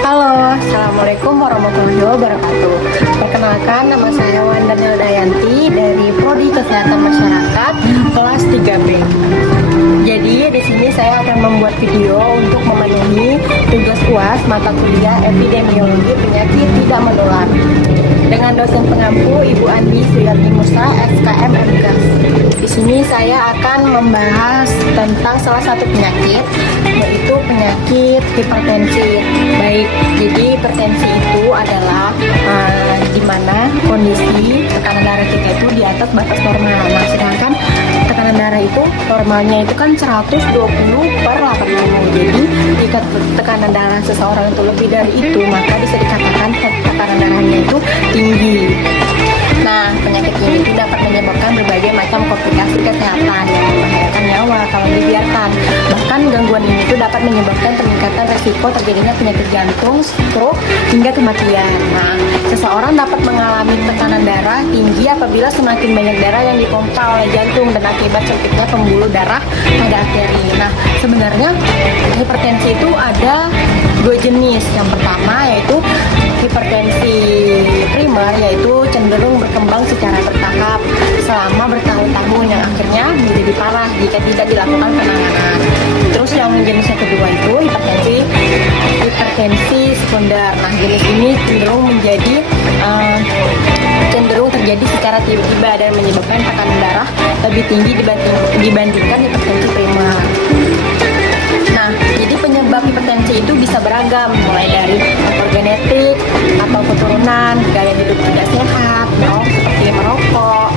Halo, Assalamualaikum warahmatullahi wabarakatuh. Perkenalkan, nama saya Wanda Dayanti dari Prodi Kesehatan Masyarakat kelas 3B. Jadi di sini saya akan membuat video untuk memenuhi tugas UAS mata kuliah Epidemiologi Penyakit Tidak Menular dengan dosen pengampu Ibu Andi Suyati Musa, SKM MKes. Di sini saya akan membahas tentang salah satu penyakit, yaitu penyakit hipertensi. Baik, jadi hipertensi itu adalah di mana kondisi tekanan darah kita itu di atas batas normal. Nah, sedangkan tekanan darah itu normalnya itu kan 120/80. Jadi jika tekanan darah seseorang itu lebih dari itu, maka bisa dikatakan tekanan darahnya itu tinggi. Nah, penyakit ini itu dapat menyebabkan berbagai macam komplikasi kesehatan yang membahayakan nyawa kalau dibiarkan. Bahkan gangguan ini itu dapat menyebabkan peningkatan resiko terjadinya penyakit jantung, stroke, hingga kematian. Nah, seseorang dapat mengalami tekanan darah tinggi apabila semakin banyak darah yang dipompa oleh jantung dan akibat sempitnya pembuluh darah pada arteri. Nah, sebenarnya hipertensi itu ada dua jenis. Yang pertama yaitu hipertensi primer, yaitu cenderung berkembang secara bertahap selama bertahun-tahun yang akhirnya menjadi parah jika tidak dilakukan penanganan. Terus yang jenis yang kedua itu hipertensi sekunder. Nah, jenis ini cenderung terjadi secara tiba-tiba dan menyebabkan tekanan darah lebih tinggi dibandingkan hipertensi primer. Nah, jadi penyebab hipertensi itu bisa beragam, mulai dari faktor genetik atau keturunan, gaya hidup tidak sehat, seperti merokok,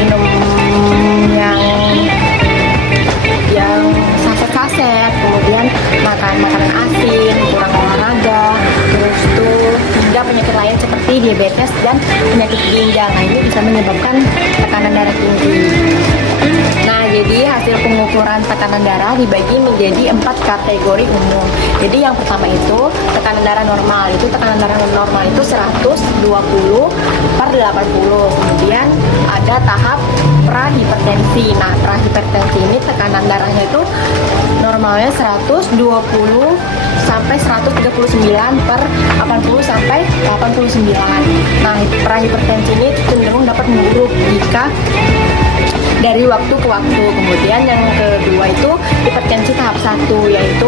minum yang saset-saset, kemudian makan makanan asin, kurang olahraga, terus hingga penyakit lain seperti diabetes dan penyakit ginjal. Nah, ini bisa menyebabkan tekanan darah tinggi. Nah, jadi hasil pengukuran tekanan darah dibagi menjadi 4 kategori umum. Jadi yang pertama itu tekanan darah normal. Tekanan darah normal itu 120/80. Kemudian ada tahap prahipertensi. Nah, prahipertensi ini tekanan darahnya itu normalnya 120 sampai 139/80 sampai 89. Nah, prahipertensi ini cenderung dapat memburuk jika dari waktu ke waktu. Kemudian yang kedua itu hipertensi tahap 1, yaitu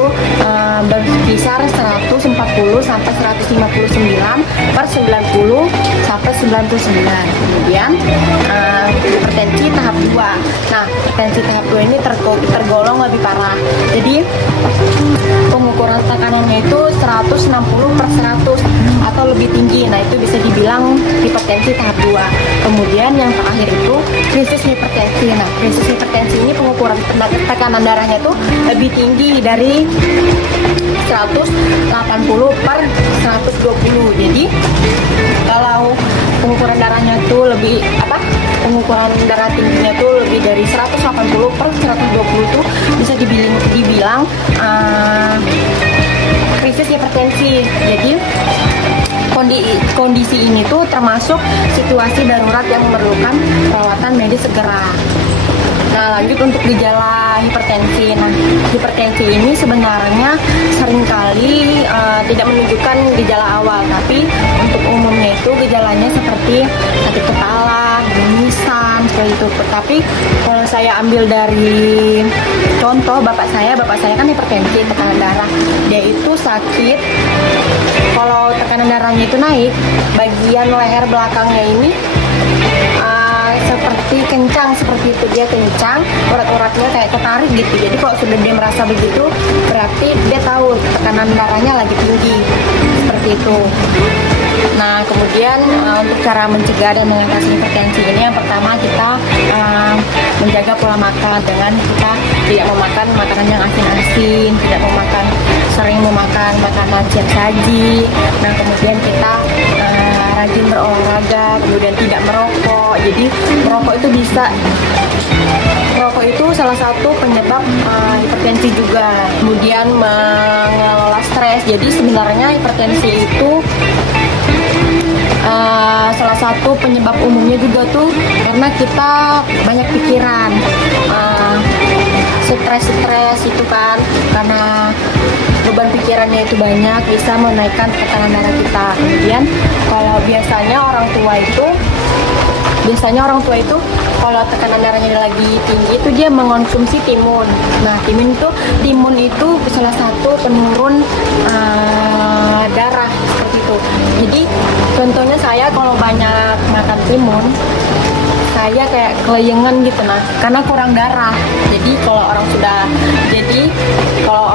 berkisar 140 sampai 159/90 sampai 99. Kemudian hipertensi tahap 2. Nah, hipertensi tahap 2 ini tergolong lebih parah. Jadi pengukuran tekanannya itu 160/100 atau lebih tinggi. Nah, itu bisa dibilang hipertensi tahap 2. Kemudian yang terakhir itu krisis hipertensi. Nah, krisis hipertensi ini pengukuran tekanan darahnya itu lebih tinggi dari 180/120. Jadi kalau pengukuran darahnya itu pengukuran darah tingginya itu lebih dari 180/120 itu bisa dibilang krisis hipertensi. Jadi kondisi ini tuh termasuk situasi darurat yang memerlukan perawatan medis segera. Nah, lanjut untuk gejala hipertensi. Nah, hipertensi ini sebenarnya seringkali tidak menunjukkan gejala awal, tapi untuk umumnya itu gejalanya seperti sakit kepala, demam, seperti itu. Tapi kalau saya ambil dari contoh bapak saya kan hipertensi, tekanan darah. Dia itu sakit, kalau tekanan darahnya itu naik, bagian leher belakangnya ini seperti kencang, seperti itu, dia kencang, urat-uratnya kayak ketarik gitu. Jadi kalau sudah dia merasa begitu, berarti dia tahu tekanan darahnya lagi tinggi, seperti itu. Nah, kemudian untuk cara mencegah dan mengatasi hipertensi ini, yang pertama kita menjaga pola makan dengan kita tidak memakan makanan yang asin-asin, tidak sering memakan makanan siap saji. Nah, kemudian kita rajin berolahraga, kemudian tidak merokok. Jadi merokok itu salah satu penyebab hipertensi juga. Kemudian mengelola stres. Jadi sebenarnya hipertensi itu salah satu penyebab umumnya juga tuh karena kita banyak pikiran, stres itu kan, karena beban pikirannya itu banyak, bisa menaikkan tekanan darah kita. Kemudian kalau biasanya orang tua itu kalau tekanan darahnya lagi tinggi itu dia mengonsumsi timun. Nah, timun itu salah satu penurun darah seperti itu. Jadi contohnya saya kalau banyak makan timun, saya kayak kelayangan gitu, nah karena kurang darah. Jadi kalau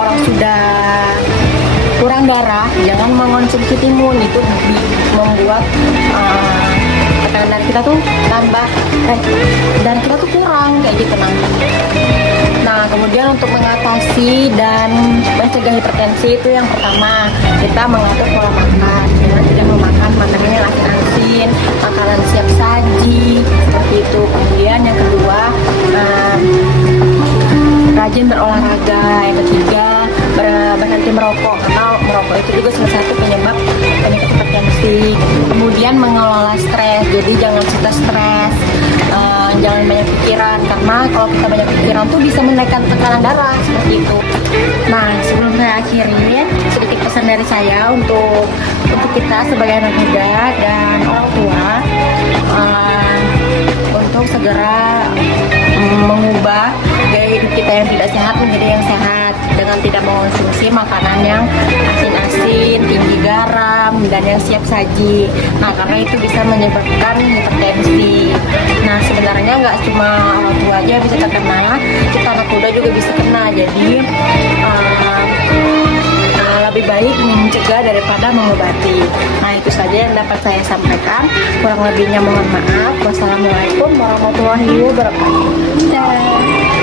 orang sudah kurang darah, jangan mengonsumsi timun. Itu membuat tekanan darah kita tuh darah kita tuh kurang kayak gitu. Nah, kemudian untuk mengatasi dan mencegah hipertensi itu yang pertama, kita mengatur pola makan dengan tidak memakan makanan yang asin-asin, makanan siap saji seperti itu. Kemudian yang kedua, rajin berolahraga. Yang ketiga, berhenti merokok, karena merokok itu juga salah satu penyebab penyakit hipertensi. Kemudian mengelola stres, jadi jangan suka stres, jangan banyak pikiran, karena kalau kita banyak pikiran tuh bisa menaikkan tekanan darah seperti itu. Nah, sebelum saya akhiri, sedikit pesan dari saya untuk kita sebagai anak muda dan orang tua, untuk segera mengubah gaya hidup kita yang tidak sehat menjadi yang sehat dengan tidak mengonsumsi makanan yang asin-asin, tinggi garam, dan yang siap saji. Nah, karena itu bisa menyebabkan hipertensi. Nah, sebenarnya nggak cuma orang tua aja bisa terkena, kita anak muda juga bisa kena. Jadi lebih baik mencegah daripada mengobati. Nah, itu saja yang dapat saya sampaikan. Kurang lebihnya mohon maaf. Wassalamualaikum warahmatullahi wabarakatuh. Dadah.